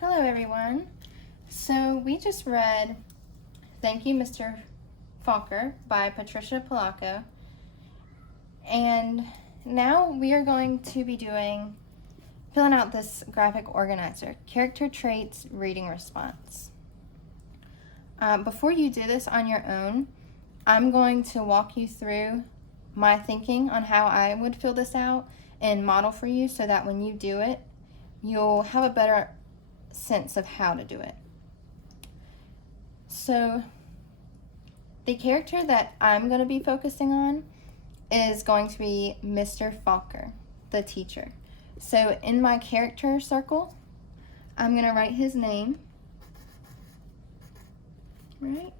Hello everyone. So we just read Thank You, Mr. Falker by Patricia Polacco. And now we are going to be filling out this graphic organizer, Character Traits Reading Response. Before you do this on your own, I'm going to walk you through my thinking on how I would fill this out and model for you so that when you do it, you'll have a better sense of how to do it. So the character that I'm going to be focusing on is going to be Mr. Falker, the teacher. So in my character circle, I'm going to write his name, right?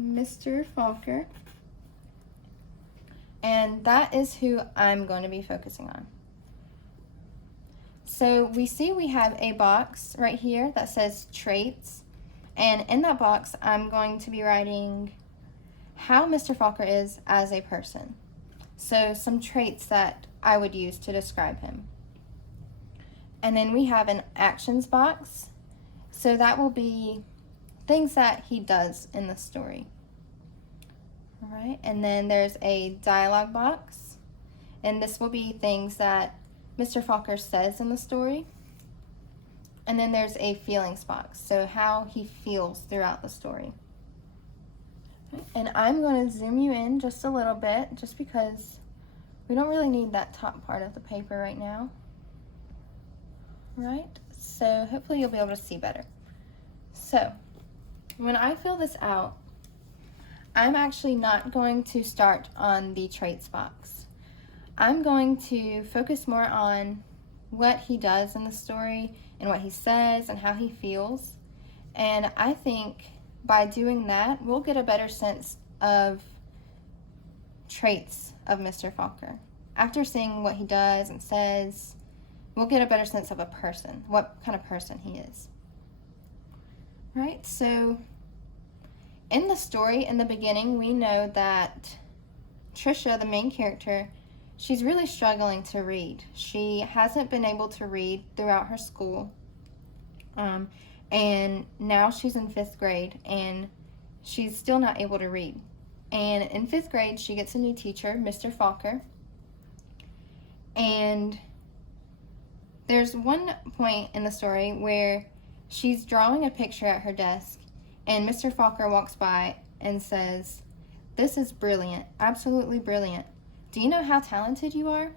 Mr. Falker. And that is who I'm going to be focusing on. So we see we have a box right here that says traits, and in that box I'm going to be writing how Mr. Falker is as a person. So some traits that I would use to describe him. And then we have an actions box, so that will be things that he does in the story. All right, and then there's a dialogue box, and this will be things that Mr. Falker says in the story. And then there's a feelings box, so how he feels throughout the story. And I'm going to zoom you in just a little bit, just because we don't really need that top part of the paper right now. Right? So hopefully you'll be able to see better. So when I fill this out, I'm actually not going to start on the traits box. I'm going to focus more on what he does in the story and what he says and how he feels. And I think by doing that, we'll get a better sense of traits of Mr. Falker. After seeing what he does and says, we'll get a better sense of a person, what kind of person he is. Right? So in the story, in the beginning, we know that Trisha, the main character, she's really struggling to read. She hasn't been able to read throughout her school. And now she's in 5th grade and she's still not able to read. And in 5th grade, she gets a new teacher, Mr. Falker. And there's one point in the story where she's drawing a picture at her desk and Mr. Falker walks by and says, "This is brilliant, absolutely brilliant. Do you know how talented you are?"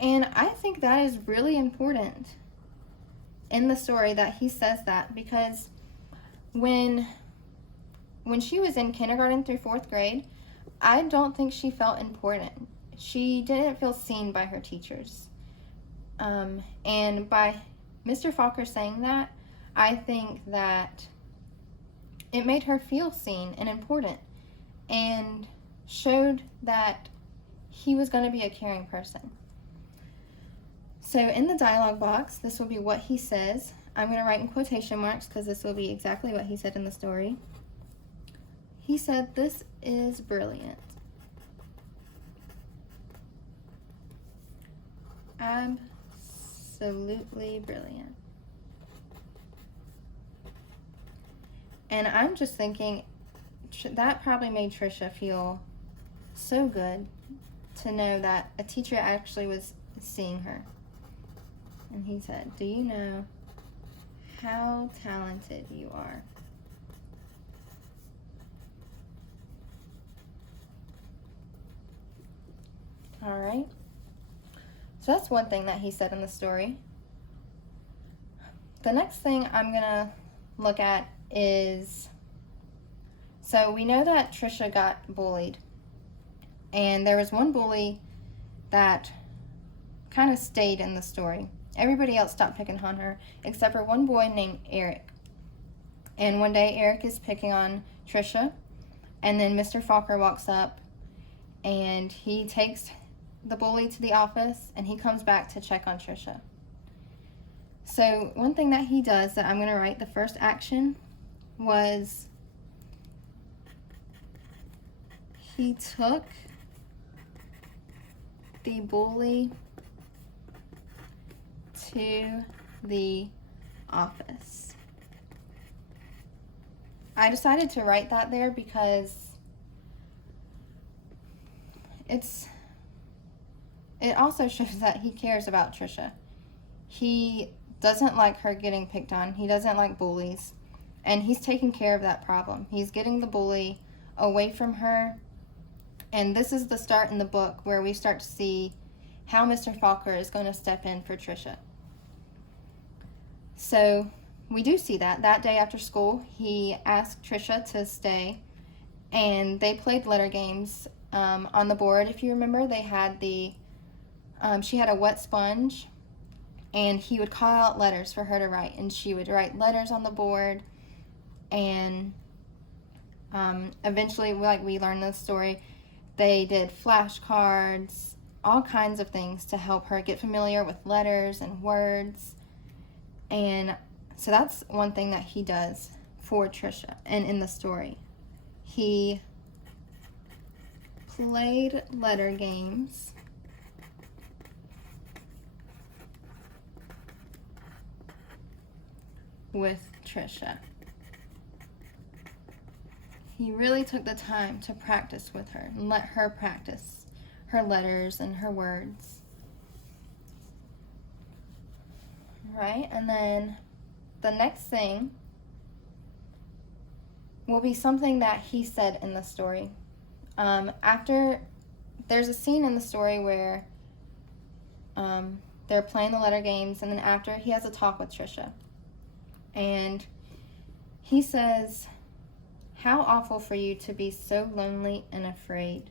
And I think that is really important in the story that he says that, because when she was in kindergarten through 4th grade, I don't think she felt important. She didn't feel seen by her teachers. And by Mr. Falker saying that, I think that it made her feel seen and important and showed that he was going to be a caring person. So in the dialogue box, this will be what he says. I'm going to write in quotation marks because this will be exactly what he said in the story. He said, "This is brilliant. Absolutely brilliant." And I'm just thinking that probably made Trisha feel so good to know that a teacher actually was seeing her. And he said, "Do you know how talented you are?" All right. So that's one thing that he said in the story. The next thing I'm going to look at is, so we know that Trisha got bullied. And there was one bully that kind of stayed in the story. Everybody else stopped picking on her, except for one boy named Eric. And one day Eric is picking on Trisha, and then Mr. Falker walks up, and he takes the bully to the office, and he comes back to check on Trisha. So one thing that he does that I'm going to write, the first action, was he took the bully to the office. I decided to write that there because it also shows that he cares about Trisha. He doesn't like her getting picked on. He doesn't like bullies. And he's taking care of that problem. He's getting the bully away from her. And this is the start in the book where we start to see how Mr. Falker is going to step in for Trisha. So we do see that. That day after school, he asked Trisha to stay. And they played letter games on the board. If you remember, they had she had a wet sponge. And he would call out letters for her to write. And she would write letters on the board. And eventually, like we learned in the story, they did flashcards, all kinds of things to help her get familiar with letters and words. And so that's one thing that he does for Trisha. And in the story, he played letter games with Trisha. He really took the time to practice with her and let her practice her letters and her words. Right? And then the next thing will be something that he said in the story. After, there's a scene in the story where they're playing the letter games, and then after he has a talk with Trisha. And he says, "How awful for you to be so lonely and afraid."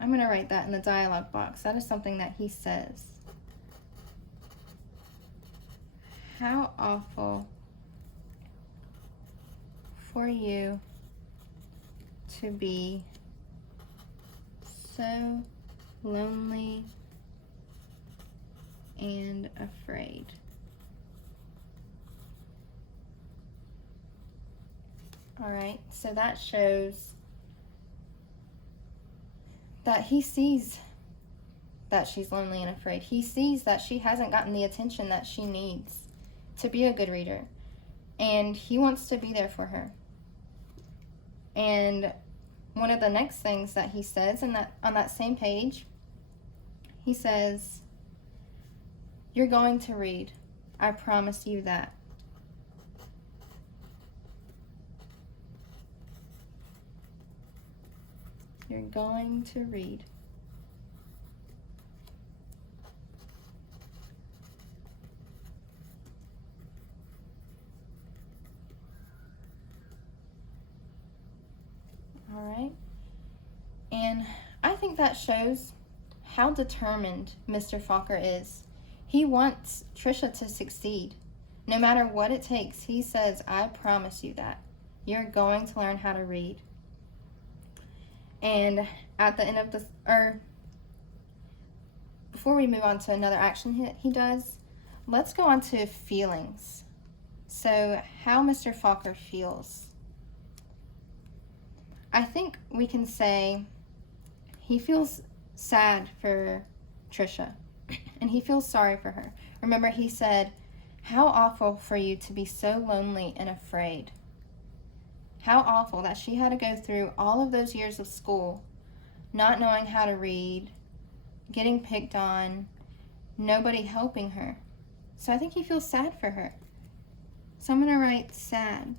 I'm going to write that in the dialogue box. That is something that he says. How awful for you to be so lonely and afraid. All right, so that shows that he sees that she's lonely and afraid. He sees that she hasn't gotten the attention that she needs to be a good reader. And he wants to be there for her. And one of the next things that he says on that same page, he says, "You're going to read. I promise you that." You're going to read. All right. And I think that shows how determined Mr. Falker is. He wants Trisha to succeed. No matter what it takes, he says, "I promise you that. You're going to learn how to read." And at the end of this, or before we move on to another action he does, let's go on to feelings. So how Mr. Falker feels. I think we can say he feels sad for Trisha, and he feels sorry for her. Remember, he said, "How awful for you to be so lonely and afraid." How awful that she had to go through all of those years of school, not knowing how to read, getting picked on, nobody helping her. So I think he feels sad for her. So I'm going to write sad.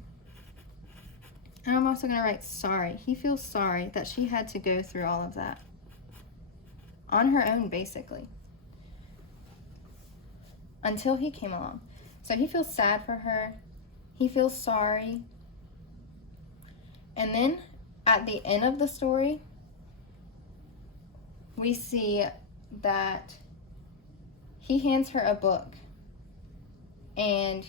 And I'm also going to write sorry. He feels sorry that she had to go through all of that. On her own, basically. Until he came along. So he feels sad for her. He feels sorry. And then at the end of the story, we see that he hands her a book. And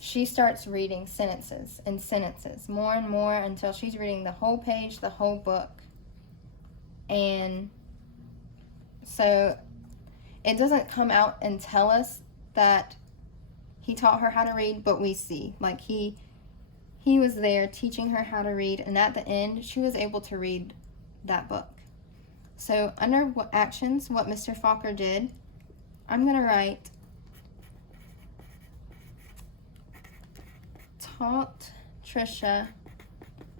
she starts reading sentences and sentences, more and more, until she's reading the whole page, the whole book. And so it doesn't come out and tell us that he taught her how to read, but we see, like he was there teaching her how to read, and at the end, she was able to read that book. So under what actions, what Mr. Falker did I'm going to write taught Trisha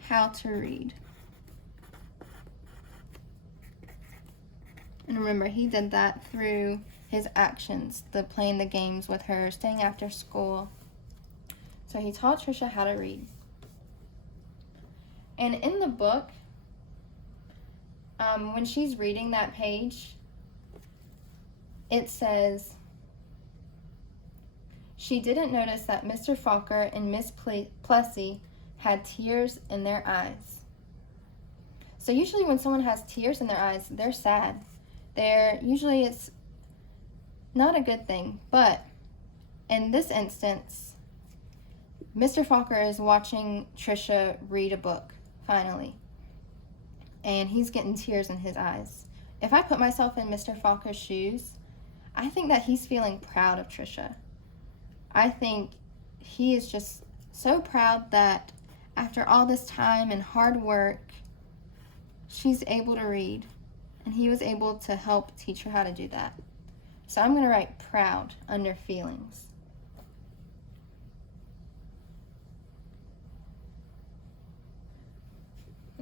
how to read. And remember, he did that through his actions, the playing the games with her, staying after school. So he taught Trisha how to read. And in the book, when she's reading that page, it says, she didn't notice that Mr. Falker and Miss Plessy had tears in their eyes. So usually when someone has tears in their eyes, they're sad. Usually it's not a good thing, but in this instance, Mr. Falker is watching Trisha read a book, finally, and he's getting tears in his eyes. If I put myself in Mr. Falker's shoes, I think that he's feeling proud of Trisha. I think he is just so proud that after all this time and hard work, she's able to read, and he was able to help teach her how to do that. So I'm going to write proud under feelings.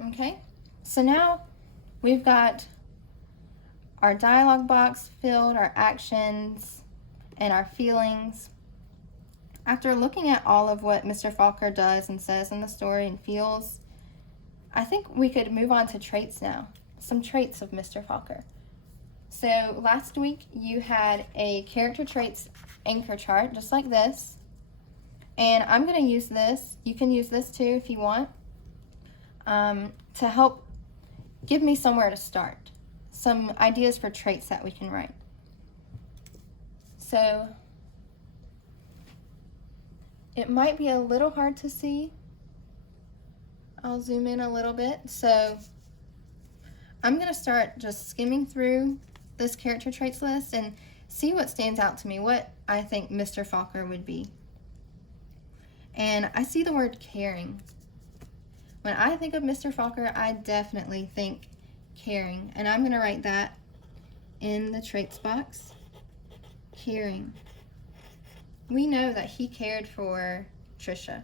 Okay, so now we've got our dialogue box filled, our actions, and our feelings. After looking at all of what Mr. Falker does and says in the story and feels, I think we could move on to traits now. Some traits of Mr. Falker. So last week you had a character traits anchor chart just like this. And I'm going to use this. You can use this too if you want, to help give me somewhere to start. Some ideas for traits that we can write. So it might be a little hard to see. I'll zoom in a little bit. So I'm going to start just skimming through this character traits list and see what stands out to me, what I think Mr. Falker would be. And I see the word caring. When I think of Mr. Falker, I definitely think caring. And I'm going to write that in the traits box. Caring. We know that he cared for Trisha.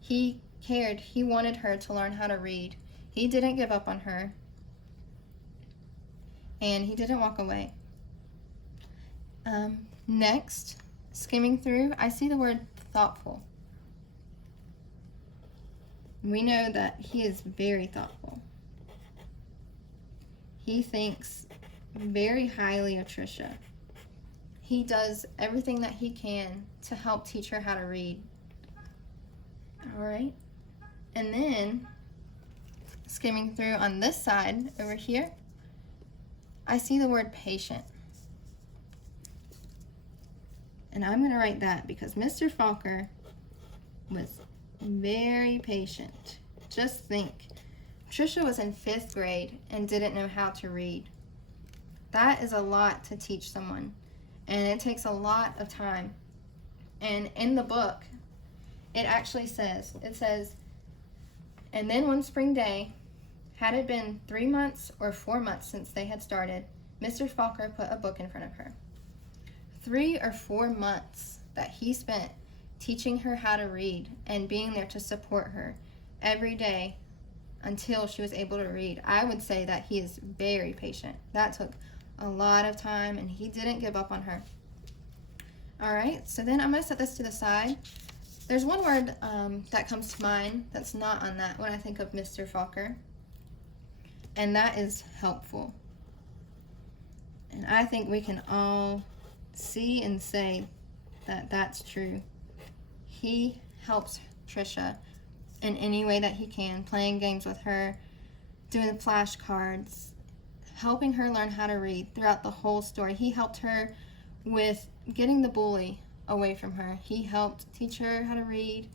He cared. He wanted her to learn how to read. He didn't give up on her. And he didn't walk away. Next, skimming through, I see the word thoughtful. We know that he is very thoughtful. He thinks very highly of Trisha. He does everything that he can to help teach her how to read. All right. And then, skimming through on this side over here, I see the word patient. And I'm going to write that because Mr. Falker was very patient. Just think, Trisha was in 5th grade and didn't know how to read. That is a lot to teach someone, and it takes a lot of time. And in the book, it actually says, and then one spring day, had it been 3 months or 4 months since they had started, Mr. Falker put a book in front of her. 3 or 4 months that he spent teaching her how to read and being there to support her every day until she was able to read. I would say that he is very patient. That took a lot of time, and he didn't give up on her. All right, so then I'm going to set this to the side. There's one word that comes to mind that's not on that when I think of Mr. Falker, and that is helpful. And I think we can all see and say that that's true. He helps Trisha in any way that he can, playing games with her, doing flashcards, helping her learn how to read throughout the whole story. He helped her with getting the bully away from her. He helped teach her how to read.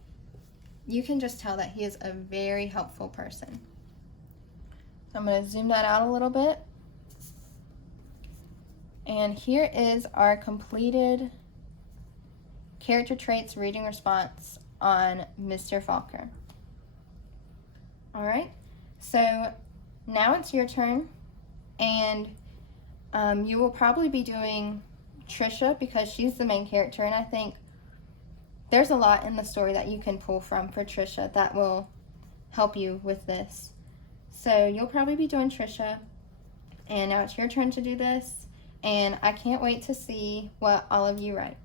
You can just tell that he is a very helpful person. So I'm going to zoom that out a little bit. And here is our completed character traits reading response on Mr. Falker. All right, so now it's your turn, and you will probably be doing Trisha because she's the main character, and I think there's a lot in the story that you can pull from for Trisha that will help you with this. So you'll probably be doing Trisha, and now it's your turn to do this, and I can't wait to see what all of you write.